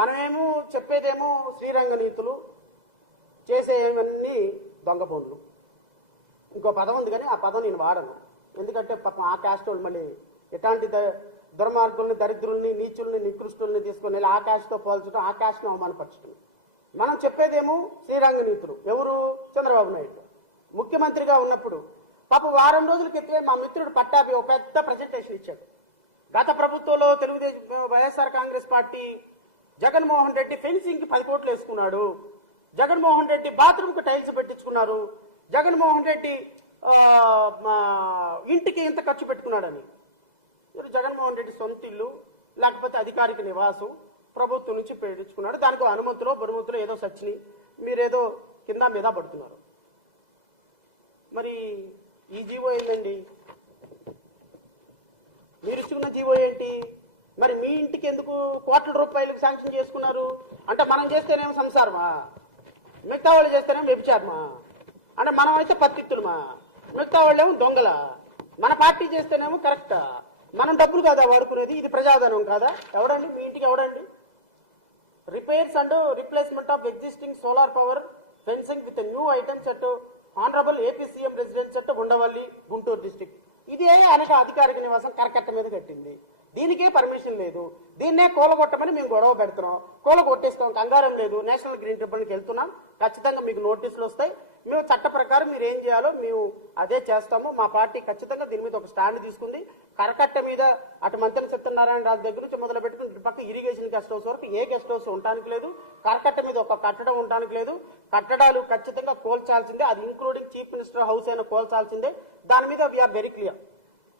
మనమేమో చెప్పేదేమో శ్రీరంగ నీతులు, చేసేవన్నీ దొంగ పనులు. ఇంకో పదం ఉంది కానీ ఆ పదం నేను వాడను, ఎందుకంటే పాపం ఆ క్యాస్ట్ వాళ్ళు మళ్ళీ ఎట్లాంటి దుర్మార్గుల్ని, దరిద్రుల్ని, నీచుల్ని, నికృష్టుల్ని తీసుకొని వెళ్ళి ఆ క్యాస్ట్తో పోల్చడం, ఆ క్యాస్ట్ని అవమానపరచడం. మనం చెప్పేదేమో శ్రీరంగ నీతులు. ఎవరు? చంద్రబాబు నాయుడు ముఖ్యమంత్రిగా ఉన్నప్పుడు పాపం వారం రోజుల క్రితమే మా మిత్రుడు పట్టాభి ఒక పెద్ద ప్రజెంటేషన్ ఇచ్చాడు. గత ప్రభుత్వంలో తెలుగుదేశం, వైఎస్ఆర్ కాంగ్రెస్ పార్టీ జగన్మోహన్ రెడ్డి ఫెన్సింగ్ కి 10 కోట్లు వేసుకున్నాడు, జగన్మోహన్ రెడ్డి బాత్రూమ్ కు టైల్స్ పెట్టించుకున్నారు, జగన్మోహన్ రెడ్డి ఇంటికి ఇంత ఖర్చు పెట్టుకున్నాడని. జగన్మోహన్ రెడ్డి సొంత ఇల్లు లేకపోతే అధికారిక నివాసం ప్రభుత్వం నుంచి పెట్టించుకున్నాడు, దానికి అనుమతులు బరుమతులు ఏదో సచ్చిని, మీరేదో కింద మీద పడుతున్నారు. మరి ఈ జీవో ఏందండి? మీరు ఇచ్చుకున్న జీవో ఏంటి? మరి మీ ఇంటికి ఎందుకు కోట్ల రూపాయలకు శాంక్షన్ చేసుకున్నారు? అంటే మనం చేస్తేనేమో సంసారమా, మిగతా వాళ్ళు చేస్తేనేమో వ్యభిచారమా? అంటే మనం అయితే పత్తిత్తులమా, మిగతా వాళ్ళేమో దొంగలా? మన పార్టీ చేస్తేనేమో కరెక్టా? మనం డబ్బులు కాదా వాడుకునేది? ఇది ప్రజాధనం కాదా? ఎవడండి మీ ఇంటికి? ఎవడండి? Repairs and replacement of existing solar power fencing with new items at honourable AP CM residence at Undavalli, Guntur district. ఇదే అనక అధికారిక నివాసం కరకట్ట మీద కట్టింది, దీనికే పర్మిషన్ లేదు. దీన్నే కూలగొట్టమని మేము గొడవ పెడుతున్నాం, కూలగొట్టేస్తాం, కంగారం లేదు. నేషనల్ గ్రీన్ ట్రిబ్యునల్కి వెళ్తున్నాం, ఖచ్చితంగా మీకు నోటీసులు వస్తాయి. మేము చట్ట ప్రకారం మీరు ఏం చేయాలో మేము అదే చేస్తాము. మా పార్టీ ఖచ్చితంగా దీని మీద ఒక స్టాండ్ తీసుకుంది. కరకట్ట మీద అటు మంత్రి సత్యనారాయణ రాజు దగ్గర నుంచి మొదలు పెట్టుకుని ఇటు పక్క ఇరిగేషన్ గెస్ట్ హౌస్ వరకు ఏ గెస్ట్ హౌస్ ఉండడానికి లేదు, కరకట్ట మీద ఒక కట్టడం ఉండడానికి లేదు. కట్టడాలు ఖచ్చితంగా కోల్చాల్సిందే, అది ఇంక్లూడింగ్ చీఫ్ మినిస్టర్ హౌస్ అయినా కోల్చాల్సిందే. దాని మీద we are very clear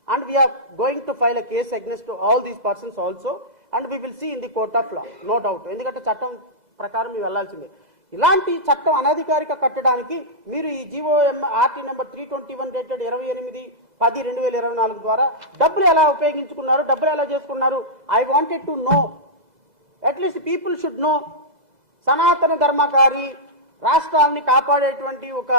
and we are going to file a case against all these persons also, and we will see in the court of law, no doubt. ఎందుకంటే చట్టం ప్రకారం మీరు వెళ్లాల్సిందే. ఇలాంటి చట్టం అనధికారిక కట్టడానికి మీరు ఈ జీవోఎం ఆర్టీ నెంబర్ 321 డేటెడ్ 28/10/2024 ద్వారా డబ్బులు ఎలా ఉపయోగించుకున్నారు, డబ్బులు ఎలా చేసుకున్నారు? I wanted to know, at least people should know. సనాతన ధర్మకారి, రాష్ట్రాన్ని కాపాడేటువంటి ఒక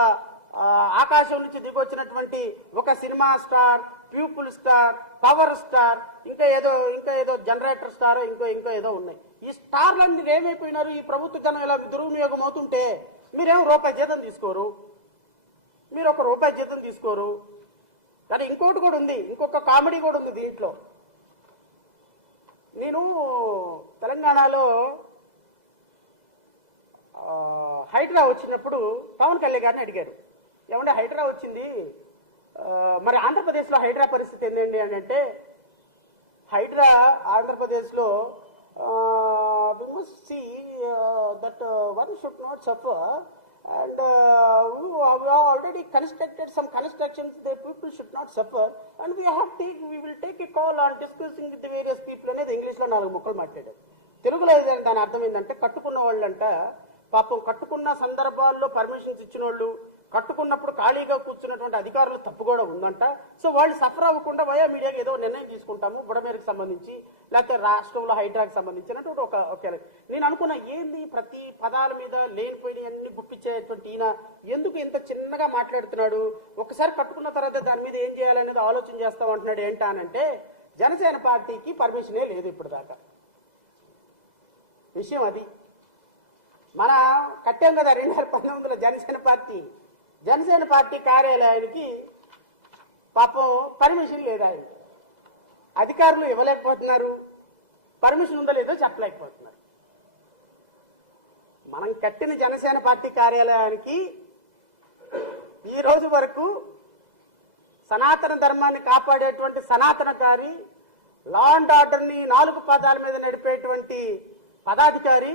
ఆకాశం నుంచి దిగొచ్చినటువంటి ఒక cinema star, people star, power star, ఇంకా ఏదో జనరేటర్ స్టార్, ఇంకో ఏదో ఉన్నాయి. ఈ స్టార్లన్నీ ఏమైపోయినారు? ఈ ప్రభుత్వ జనం ఇలా దుర్వినియోగం అవుతుంటే మీరేమో రూపాయి జీతం తీసుకోరు, మీరు ₹1 జీతం తీసుకోరు. కానీ ఇంకోటి కూడా ఉంది, ఇంకొక కామెడీ కూడా ఉంది దీంట్లో. నేను తెలంగాణలో హైడ్రా వచ్చినప్పుడు పవన్ కళ్యాణ్ గారిని అడిగారు, ఏమంటే హైడ్రా వచ్చింది, మరి ఆంధ్రప్రదేశ్లో హైడ్రా పరిస్థితి ఏంటండి అని అంటే, హైడ్రా ఆంధ్రప్రదేశ్లో we must see that one should not suffer, and we have already constructed some constructions, the people should not suffer, and we will take a call on discussing with the various people అనేది ఇంగ్లీష్లో 4 ముక్కలు మాట్లాడారు. తెలుగులో దాని అర్థం ఏంటంటే, కట్టుకున్న వాళ్ళంట పాపం కట్టుకున్న సందర్భాల్లో పర్మిషన్స్ ఇచ్చిన వాళ్ళు, కట్టుకున్నప్పుడు ఖాళీగా కూర్చున్నటువంటి అధికారులు తప్పు కూడా ఉందంట. సో వాళ్ళు సఫర్ అవ్వకుండా వయా మీడియాకి ఏదో నిర్ణయం తీసుకుంటాము, బుడమేరకు సంబంధించి లేకపోతే రాష్ట్రంలో హైడ్రాకి సంబంధించినటువంటి ఒక నేను అనుకున్న ఏంది ప్రతి పదాల మీద లేనిపోయిన అన్ని గుప్పించేటువంటి ఈయన ఎందుకు ఇంత చిన్నగా మాట్లాడుతున్నాడు? ఒకసారి కట్టుకున్న తర్వాత దాని మీద ఏం చేయాలనేది ఆలోచన చేస్తాం అంటున్నాడు. ఏంటానంటే, జనసేన పార్టీకి పర్మిషనే లేదు ఇప్పుడు దాకా. విషయం అది. మన కట్టాం కదా 2019లో జనసేన పార్టీ కార్యాలయానికి పాపం పర్మిషన్ లేదు, ఆయన అధికారులు ఇవ్వలేకపోతున్నారు, పర్మిషన్ ఉందో లేదో చెప్పలేకపోతున్నారు. మనం కట్టిన జనసేన పార్టీ కార్యాలయానికి ఈ రోజు వరకు సనాతన ధర్మాన్ని కాపాడేటువంటి సనాతనకారి, లా అండ్ ఆర్డర్ని 4 పాదాల మీద నడిపేటువంటి పదాధికారి,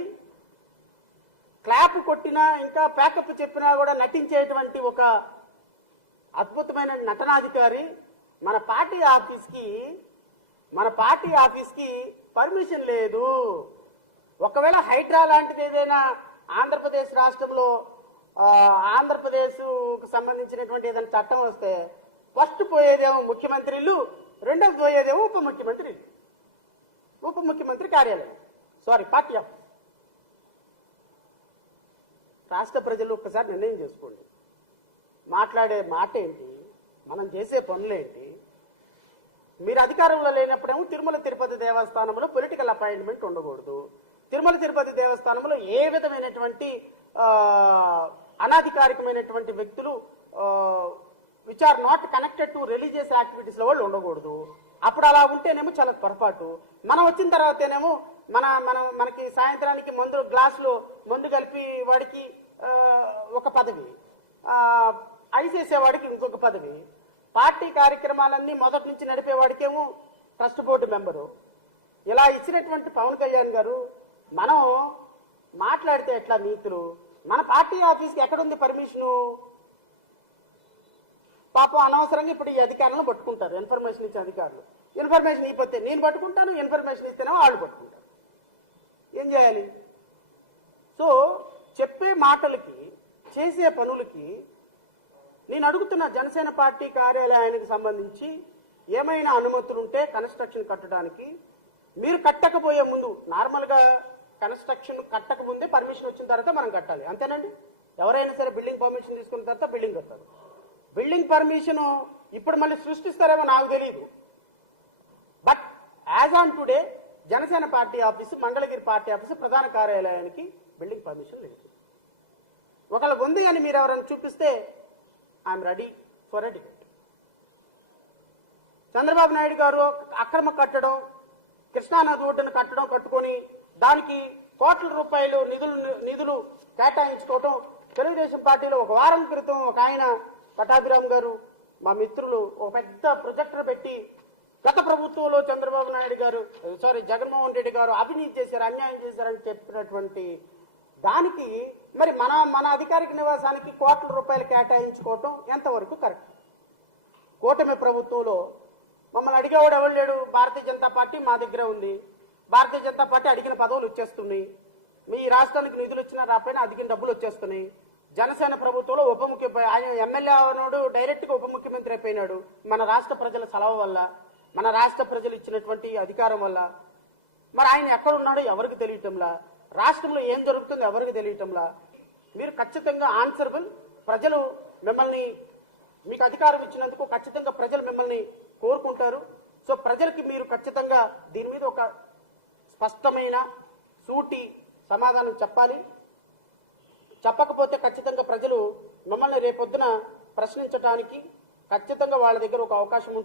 క్లాప్ కొట్టినా ఇంకా ప్యాకప్ చెప్పినా కూడా నటించేటువంటి ఒక అద్భుతమైన నటనాధికారి మన పార్టీ ఆఫీస్కి పర్మిషన్ లేదు. ఒకవేళ హైడ్రా లాంటిది ఏదైనా ఆంధ్రప్రదేశ్ రాష్ట్రంలో ఆంధ్రప్రదేశ్కు సంబంధించినటువంటి ఏదైనా చట్టం వస్తే ఫస్ట్ పోయేదేమో ముఖ్యమంత్రి ఇల్లు, రెండోది పోయేదేమో ఉప ముఖ్యమంత్రి కార్యాలయం, పార్టీ ఆఫీస్. రాష్ట్ర ప్రజలు ఒక్కసారి నిర్ణయం చేసుకోండి. మాట్లాడే మాట ఏంటి, మనం చేసే పనులేంటి? మీరు అధికారంలో లేనప్పుడేమో తిరుమల తిరుపతి దేవస్థానంలో పొలిటికల్ అపాయింట్మెంట్ ఉండకూడదు, తిరుమల తిరుపతి దేవస్థానంలో ఏ విధమైనటువంటి అనాధికారికమైనటువంటి వ్యక్తులు which are not connected to religious activities లో వాళ్ళు ఉండకూడదు. అప్పుడు అలా ఉంటేనేమో చాలా పొరపాటు. మనం వచ్చిన తర్వాతనేమో మనకి సాయంత్రానికి మందు గ్లాసులో మందు కలిపి వాడికి ఒక పదవి, ఐసేసేవాడికి ఇంకొక పదవి, పార్టీ కార్యక్రమాలన్నీ మొదటి నుంచి నడిపేవాడికేమో ట్రస్ట్ బోర్డు మెంబరు. ఇలా ఇచ్చినటువంటి పవన్ కళ్యాణ్ గారు మనం మాట్లాడితే ఎట్లా నీతులు? మన పార్టీ ఆఫీస్కి ఎక్కడుంది పర్మిషను? పాపం అనవసరంగా ఇప్పుడు ఈ అధికారులను పట్టుకుంటారు, ఇన్ఫర్మేషన్ ఇచ్చే అధికారులు. ఇన్ఫర్మేషన్ ఇవ్వతే నేను పట్టుకుంటాను, ఇన్ఫర్మేషన్ ఇస్తేనేమో వాళ్ళు పట్టుకుంటారు. ఏం చేయాలి? సో చెప్పే మాటలకి చేసే పనులకి నేను అడుగుతున్న జనసేన పార్టీ కార్యాలయానికి సంబంధించి ఏమైనా అనుమతులు ఉంటే కన్స్ట్రక్షన్ కట్టడానికి మీరు కట్టకపోయే ముందు, నార్మల్గా కన్స్ట్రక్షన్ కట్టక ముందే పర్మిషన్ వచ్చిన తర్వాత మనం కట్టాలి, అంతేనండి. ఎవరైనా సరే బిల్డింగ్ పర్మిషన్ తీసుకున్న తర్వాత బిల్డింగ్ కట్టాలి. బిల్డింగ్ పర్మిషన్ ఇప్పుడు మళ్ళీ సృష్టిస్తారేమో నాకు తెలియదు. But as on today Janasena party office, Mangalagiri party office ప్రధాన కార్యాలయానికి బిల్డింగ్ పర్మిషన్ లేదు. ఒకవేళ ఉంది అని మీరు ఎవరైనా చూపిస్తే I'm ready for a debate. Chandrababu Naidu గారు అక్రమ కట్టడం, కృష్ణానది ఒడ్డును కట్టుకొని దానికి కోట్ల రూపాయలు నిధులు కేటాయించుకోవటం, తెలుగుదేశం పార్టీలో ఒక వారం క్రితం ఒక ఆయన పటాభిరామ్ గారు మా మిత్రులు ఒక పెద్ద ప్రొజెక్టర్ పెట్టి గత ప్రభుత్వంలో చంద్రబాబు నాయుడు గారు జగన్మోహన్ రెడ్డి గారు అవినీతి చేశారు, అన్యాయం చేశారని చెప్పినటువంటి దానికి మరి మన అధికారిక నివాసానికి కోట్ల రూపాయలు కేటాయించుకోవటం ఎంతవరకు కరెక్ట్? కూటమి ప్రభుత్వంలో మమ్మల్ని అడిగేవాడు ఎవరు లేడు. భారతీయ జనతా పార్టీ మా దగ్గర ఉంది. భారతీయ జనతా పార్టీ అడిగిన పదవులు వచ్చేస్తున్నాయి. మీ రాష్ట్రానికి నిధులు వచ్చినా రాకపోయినా అడిగిన డబ్బులు వచ్చేస్తున్నాయి. జనసేన ప్రభుత్వంలో ఆయన ఎమ్మెల్యే అవనాడు డైరెక్ట్ గా ఉప ముఖ్యమంత్రి అయిపోయినాడు. మన రాష్ట్ర ప్రజల సెలవు వల్ల, మన రాష్ట్ర ప్రజలు ఇచ్చినటువంటి అధికారం వల్ల. మరి ఆయన ఎక్కడున్నాడో ఎవరికి తెలియటంలా, రాష్ట్రంలో ఏం జరుగుతుందో ఎవరికి తెలియటంలా. మీరు ఖచ్చితంగా ఆన్సరబుల్. ప్రజలు మిమ్మల్ని, మీకు అధికారం ఇచ్చినందుకు ఖచ్చితంగా ప్రజలు మిమ్మల్ని కోరుకుంటారు. సో ప్రజలకి మీరు ఖచ్చితంగా దీని మీద ఒక స్పష్టమైన సూటి సమాధానం చెప్పాలి. చెప్పకపోతే ఖచ్చితంగా ప్రజలు మిమ్మల్ని రేపొద్దున ప్రశ్నించడానికి ఖచ్చితంగా వాళ్ళ దగ్గర ఒక అవకాశం ఉంటుంది.